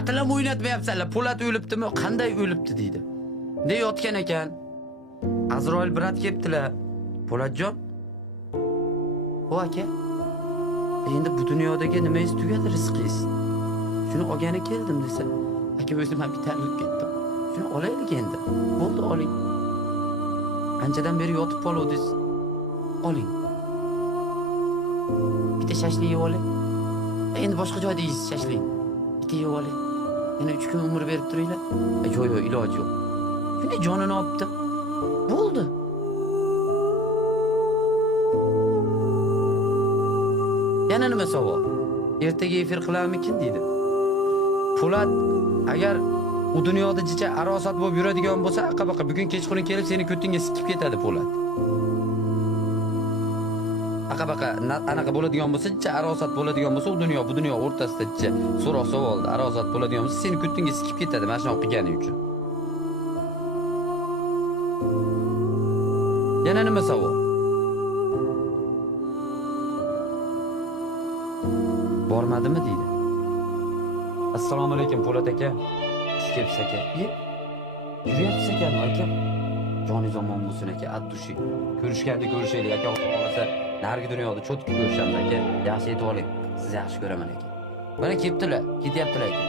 Qatilam o'ynatmayapsanlar. Po'lat o'libdimi? Qanday o'libdi deydi. Ne yotgan ekan? Azroil brat kelibdilar. Po'latjon. O aka. Endi bu dunyodagi nimangiz tugadi rizqingiz? Shuni olgani keldim desa. Aka o'zim ham bitarlik ketdim. Shuni olaylik endi. Bo'ldi oling. Anchadan beri yotib qoluvdingiz. Oling. Bitta shashlik yeb oling. Endi boshqa joyda yeysiz shashlik. Bitta yeb oling. Yana 3 kun umr berib turinglar. Yo'q, iloji yo'q. Shunday jonini olibdi. Bo'ldi. Yana nima savol? Ertaga efir qilarmikin deydi. Po'lat agar u dunyoda jicha arosat bo'lib yuradigan bo'lsa, aqabaqa bugun kechqurun kelib seni ko'tingga sikib ketadi Po'lat. Aqabaqa anaqa bo'ladigan bo'lsa, jicha arosat bo'ladigan bo'lsa, u dunyo bu dunyo o'rtasida jicha so'roq savolda arosat bo'ladigan bo'lsa, seni ko'tingga sikib ketadi mana shuni qilganing uchun. Yana nima savol? Bormadimi deydi. Assalomu alaykum Po'lat aka. Xush kelibsiz aka. Yurayapsiz ekan aka. Joningiz omon bo'lsin aka, addushi. Ko'rishganda ko'rishaylik aka, xohlasa narigi dunyoda cho'tki ko'rishamiz aka. Yaxshi aytib oling. Sizni yaxshi ko'raman aka. Mana kelibdilar, ketyaptilar aka.